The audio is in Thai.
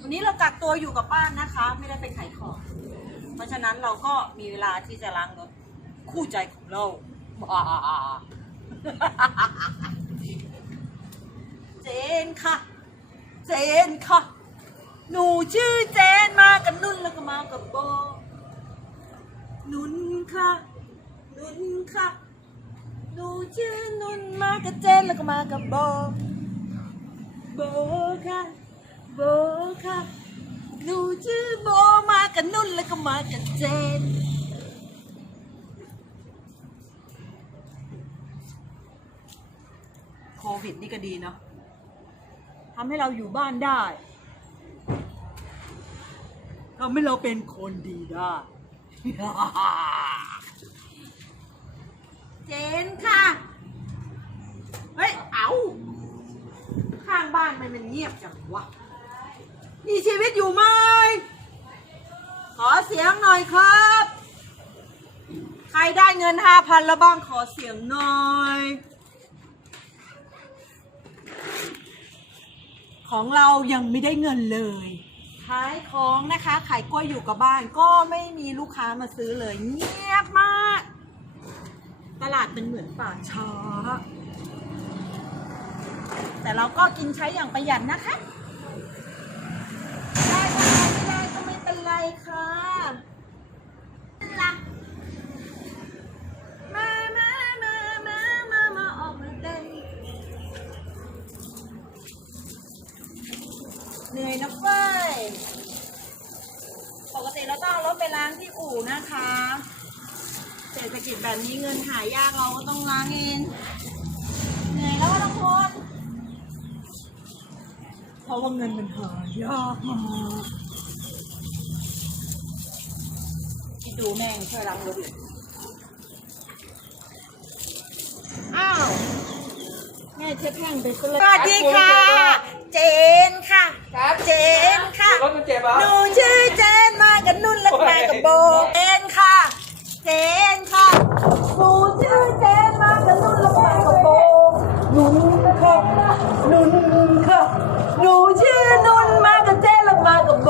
วันนี้เรากักตัวอยู่กับบ้านนะคะ ไม่ได้ไปขายของ เพราะฉะนั้นเราก็มีเวลาที่จะล้างรถคู่ใจของเราเจนค่ะ เจนค่ะ หนูชื่อเจนมากับนุ่นแล้วก็มากับโบนุ่นค่ะนุ่นค่ะหนูชื่อนุ่นมากับเจนแล้วก็มากับโบโบค่ะ มากับเจนโควิดนี่ก็ดีเนาะทำให้เราอยู่บ้านได้ทำให้เราเป็นคนดีได้ เจนค่ะ เฮ้ย เอาข้างบ้านมันมันเงียบจังวะ มีชีวิตอยู่ไหม ขอเสียงหน่อยครับ ใครได้เงินห้าพันแล้วบ้างขอเสียงหน่อย ของเรายังไม่ได้เงินเลยขายของนะคะขายกล้วยอยู่กับบ้านก็ไม่มีลูกค้ามาซื้อเลย เงียบมาก ตลาดเป็นเหมือนป่าช้าแต่เราก็กินใช้อย่างประหยัดนะคะ เหนื่อยนะเฟ้ยปกติเราต้องเอารถไปล้างที่อู่นะคะ เศรษฐกิจแบบนี้เงินหายากเราก็ต้องล้างเอง เหนื่อยแล้วทุกคนเพราะว่าเงินมันหายากมากคิดดูแม่งช่วยล้างรถเลยอ้าวแม่เช็ดแห้งไปซะเลยสวัสดีค่ะ เจ บเจนค่ะ เจนค่ะหนูชื่อเจนมากับนุ่นแล้วก็กับโบหนุนค่ะหนุนค่ะหนูชื่อนุ่นมากับเจนแล้วมากับโบ